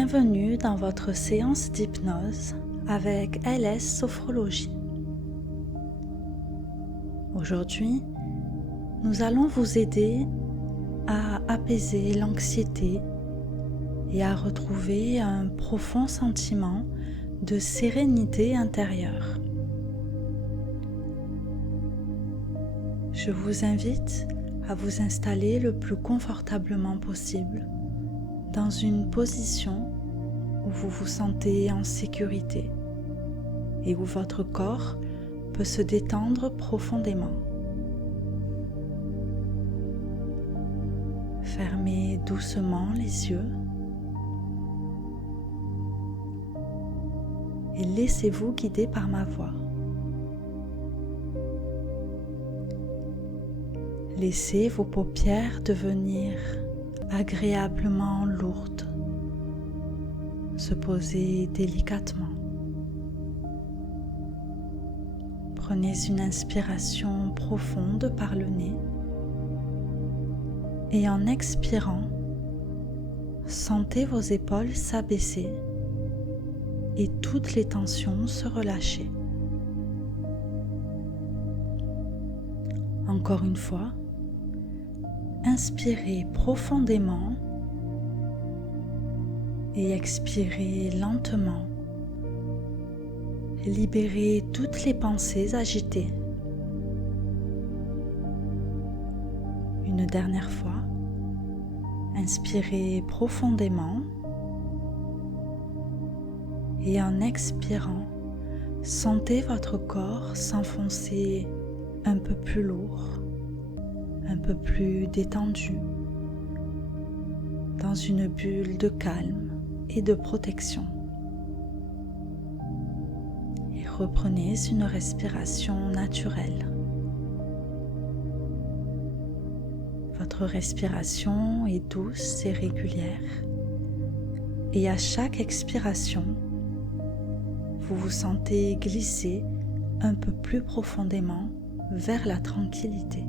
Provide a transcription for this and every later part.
Bienvenue dans votre séance d'hypnose avec LS Sophrologie. Aujourd'hui, nous allons vous aider à apaiser l'anxiété et à retrouver un profond sentiment de sérénité intérieure. Je vous invite à vous installer le plus confortablement possible dans une position où vous vous sentez en sécurité et où votre corps peut se détendre profondément. Fermez doucement les yeux et laissez-vous guider par ma voix. Laissez vos paupières devenir agréablement lourdes, se poser délicatement. Prenez une inspiration profonde par le nez et en expirant, sentez vos épaules s'abaisser et toutes les tensions se relâcher. Encore une fois, inspirez profondément et expirez lentement. Libérez toutes les pensées agitées. Une dernière fois, inspirez profondément et en expirant, sentez votre corps s'enfoncer un peu plus lourd, un peu plus détendu, dans une bulle de calme et de protection. Et reprenez une respiration naturelle. Votre respiration est douce et régulière, et à chaque expiration, vous vous sentez glisser un peu plus profondément vers la tranquillité.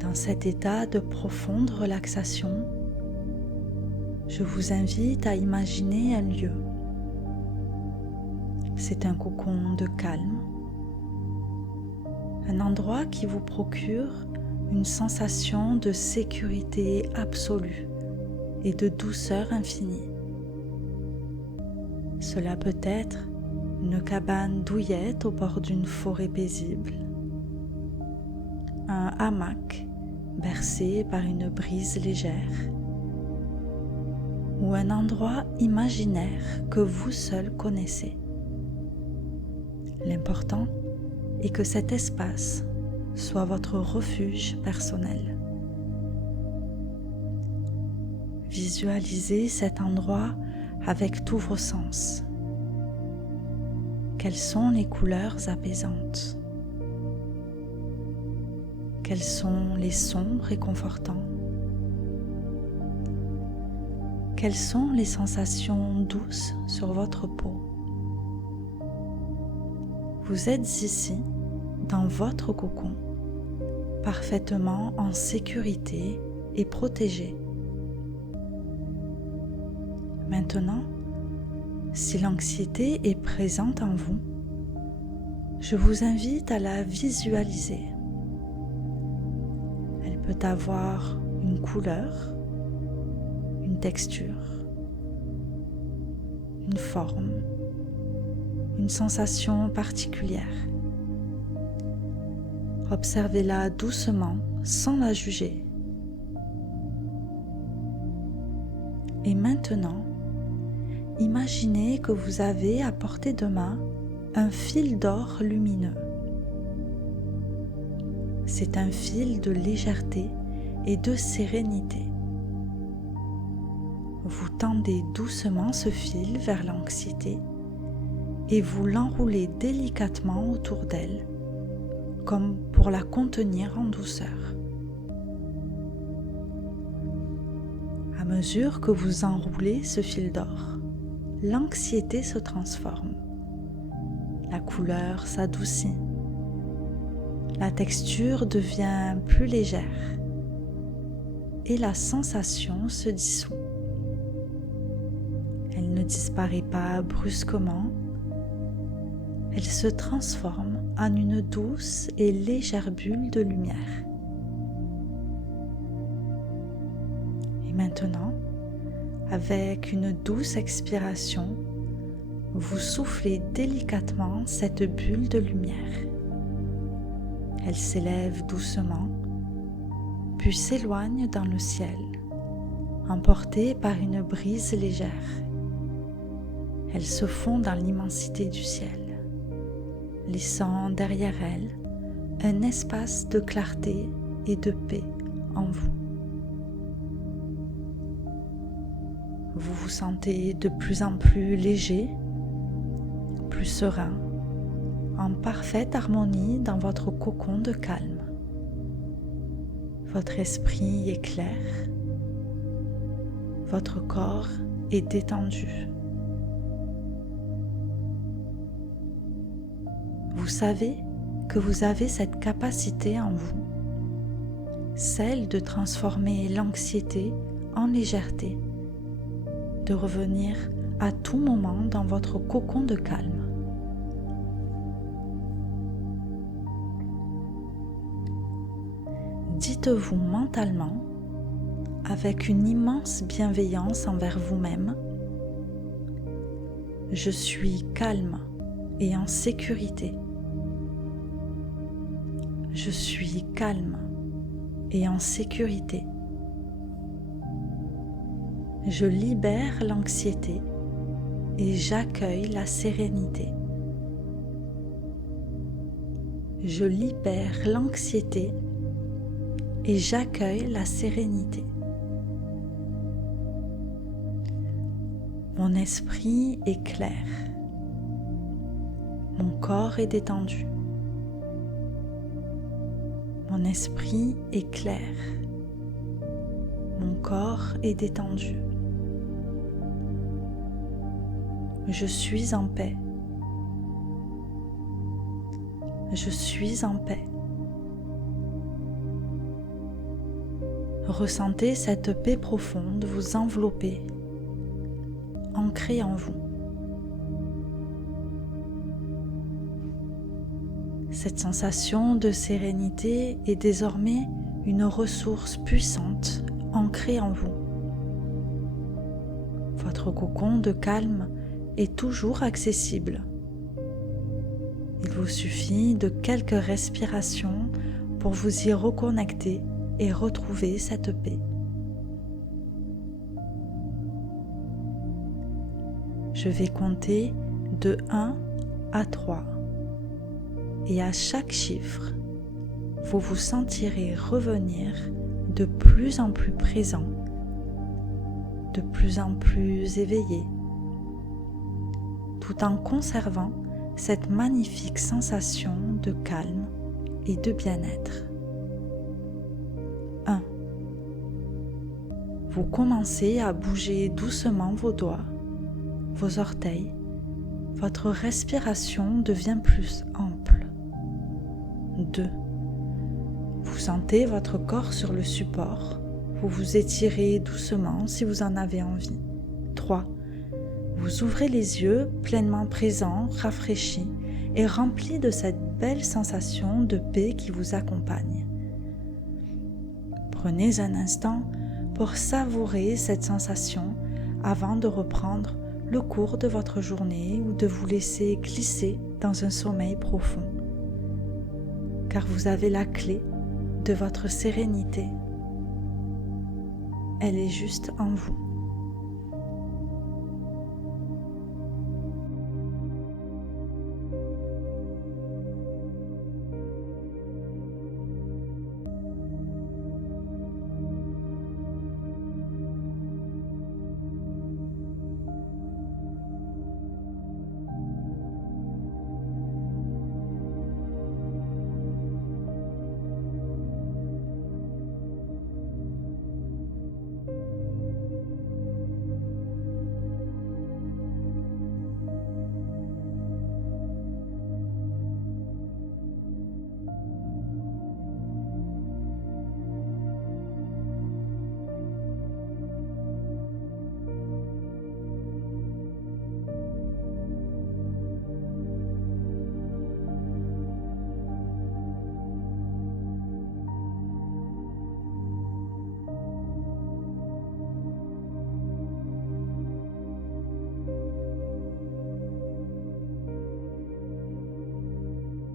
Dans cet état de profonde relaxation, je vous invite à imaginer un lieu. C'est un cocon de calme, un endroit qui vous procure une sensation de sécurité absolue et de douceur infinie. Cela peut être une cabane douillette au bord d'une forêt paisible, un hamac bercé par une brise légère, ou un endroit imaginaire que vous seul connaissez. L'important est que cet espace soit votre refuge personnel. Visualisez cet endroit avec tous vos sens. Quelles sont les couleurs apaisantes? Quels sont les sons réconfortants? Quelles sont les sensations douces sur votre peau? Vous êtes ici, dans votre cocon, parfaitement en sécurité et protégé. Maintenant, si l'anxiété est présente en vous, je vous invite à la visualiser. Elle peut avoir une couleur, une texture, une forme, une sensation particulière. Observez-la doucement, sans la juger. Et maintenant, imaginez que vous avez à portée de main un fil d'or lumineux. C'est un fil de légèreté et de sérénité. Vous tendez doucement ce fil vers l'anxiété et vous l'enroulez délicatement autour d'elle, comme pour la contenir en douceur. À mesure que vous enroulez ce fil d'or, l'anxiété se transforme. La couleur s'adoucit. La texture devient plus légère et la sensation se dissout. Elle ne disparaît pas brusquement, elle se transforme en une douce et légère bulle de lumière. Et maintenant, avec une douce expiration, vous soufflez délicatement cette bulle de lumière. Elle s'élève doucement, puis s'éloigne dans le ciel, emportée par une brise légère. Elle se fond dans l'immensité du ciel, laissant derrière elle un espace de clarté et de paix en vous. Vous vous sentez de plus en plus léger, plus serein, en parfaite harmonie dans votre cocon de calme. Votre esprit est clair, votre corps est détendu. Vous savez que vous avez cette capacité en vous, celle de transformer l'anxiété en légèreté, de revenir à tout moment dans votre cocon de calme. Dites-vous mentalement, avec une immense bienveillance envers vous-même, « Je suis calme et en sécurité. Je suis calme et en sécurité. Je libère l'anxiété et j'accueille la sérénité. Je libère l'anxiété et j'accueille la sérénité. Mon esprit est clair. Mon corps est détendu. Mon esprit est clair. Mon corps est détendu. Je suis en paix. Je suis en paix. Ressentez cette paix profonde vous envelopper, ancrée en vous. Cette sensation de sérénité est désormais une ressource puissante ancrée en vous. Votre cocon de calme est toujours accessible. Il vous suffit de quelques respirations pour vous y reconnecter et retrouver cette paix. Je vais compter de 1 à 3 et à chaque chiffre, vous vous sentirez revenir de plus en plus présent, de plus en plus éveillé, tout en conservant cette magnifique sensation de calme et de bien-être. 1. Vous commencez à bouger doucement vos doigts, vos orteils, votre respiration devient plus ample. 2. Vous sentez votre corps sur le support, vous vous étirez doucement si vous en avez envie. 3. Vous ouvrez les yeux pleinement présents, rafraîchis et remplis de cette belle sensation de paix qui vous accompagne. Prenez un instant pour savourer cette sensation avant de reprendre le cours de votre journée ou de vous laisser glisser dans un sommeil profond. Car vous avez la clé de votre sérénité. Elle est juste en vous.